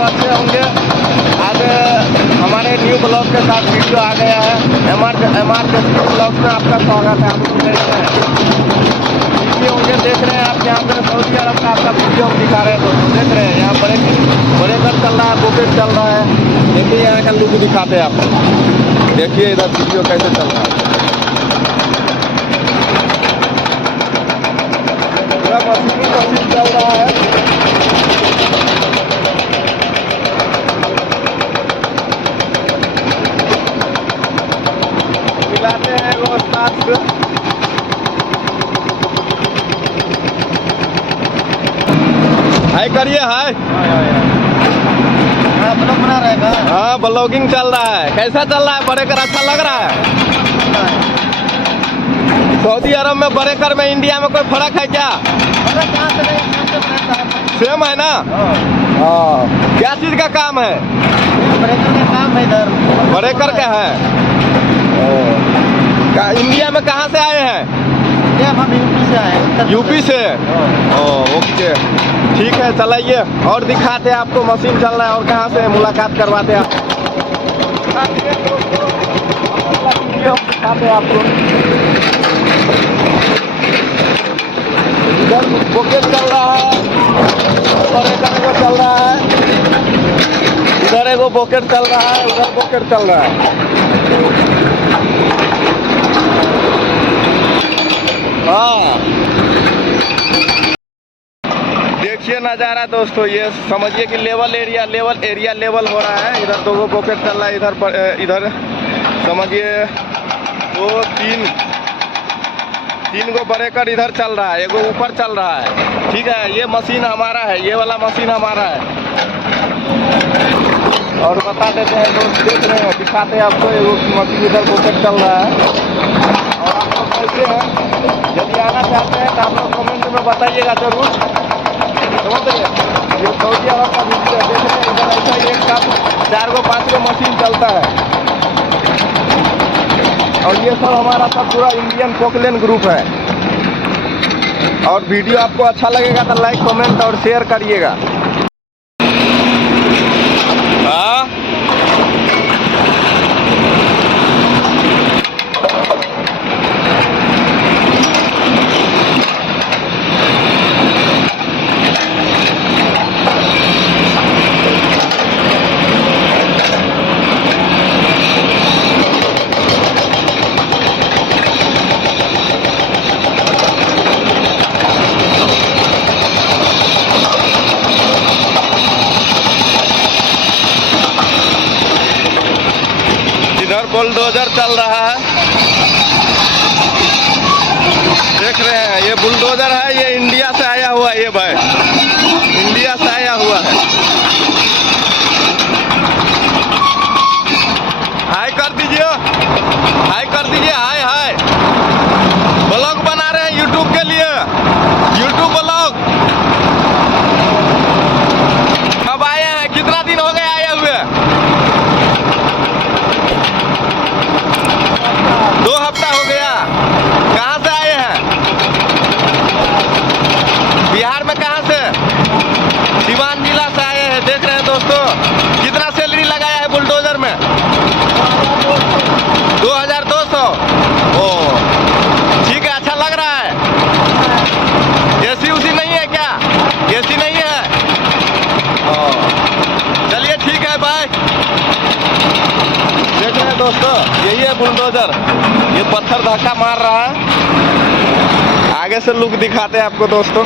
सब अच्छे होंगे। आज हमारे न्यू ब्लॉग के साथ वीडियो आ गया है। MR ब्लॉग में आपका स्वागत है। आप लोग देख रहे हैं वीडियो होंगे, देख रहे हैं आप यहाँ पे सऊदी अरब का आपका वीडियो हम दिखा रहे हैं दोस्तों। देख रहे हैं यहाँ ब्रेकर चल रहा है, बुकेट चल रहा है। देखिए यहाँ का लुक दिखाते हैं आपको। देखिए इधर वीडियो कैसे चल रहा है। मशीन चल रहा है। मिलाते हैं वो साथ हाय करिए हाय। ब्लॉग बना रहेगा। हाँ ब्लॉगिंग चल रहा है। कैसा चल रहा है ब्रेकर? अच्छा लग रहा है। सऊदी अरब में ब्रेकर में इंडिया में कोई फर्क है क्या? सेम है ना? हाँ। क्या चीज का काम है? ब्रेकर का काम है इधर। ब्रेकर का है। इंडिया में कहाँ से आए हैं? हम यूपी से आए हैं। यूपी से? ओके ठीक है, चलाइए और दिखाते हैं आपको मशीन चल रहा है और कहाँ से मुलाकात करवाते हैं दिखाते हैं आपको। इधर बुकेट चल रहा है और इधर एगो चल रहा है। इधर एगो बुकेट चल रहा है, उधर बुकेट चल रहा है। हाँ देखिए नज़ारा दोस्तों, ये समझिए कि लेवल एरिया लेवल हो रहा है। इधर दो पॉकेट चल रहा है, इधर समझिए तीन गो ब्रेकर इधर चल रहा है, एगो ऊपर चल रहा है। ठीक है, ये मशीन हमारा है, ये वाला मशीन हमारा है। और बता देते हैं दोस्त, देख रहे हैं, दिखाते हैं आपको। एगो मशीन इधर पॉकेट चल रहा है। और आप लोग कैसे हैं? यदि आना चाहते हैं तो आप लोग कमेंट में बताइएगा जरूर। समझ रहे हैं, ये सऊदी अरब का वीडियो है। देख रहे हैं इधर ऐसा एक साथ 4 गो 5 गो मशीन चलता है। और ये सब हमारा सब पूरा इंडियन पोकलेन ग्रुप है। और वीडियो आपको अच्छा लगेगा तो लाइक कमेंट और शेयर करिएगा। हाँ बुलडोजर चल रहा है। देख रहे हैं ये बुलडोजर है, ये इंडिया से आया हुआ है। ये भाई इंडिया से आया हुआ है। हाय कर दीजिए, हाय कर दीजिए, हाय हाय। ब्लॉग बना रहे हैं यूट्यूब के लिए, यूट्यूब ब्लॉग। कब आए हैं? कितना दिन हो गए आए हुए? 2 हफ्ता हो गया। कहाँ से आए हैं? बिहार में कहाँ से? सिवान जिला से आए हैं। देख रहे हैं दोस्तों, कितना सैलरी लगाया है बुलडोजर में? 2200। ओ ठीक है, अच्छा लग रहा है। एसी उसी नहीं है क्या? एसी नहीं है? चलिए ठीक है, बाय। देख रहे हैं दोस्तों, यही है बुलडोजर। ये पत्थर धक्का मार रहा है। आगे से लुक दिखाते हैं आपको दोस्तों।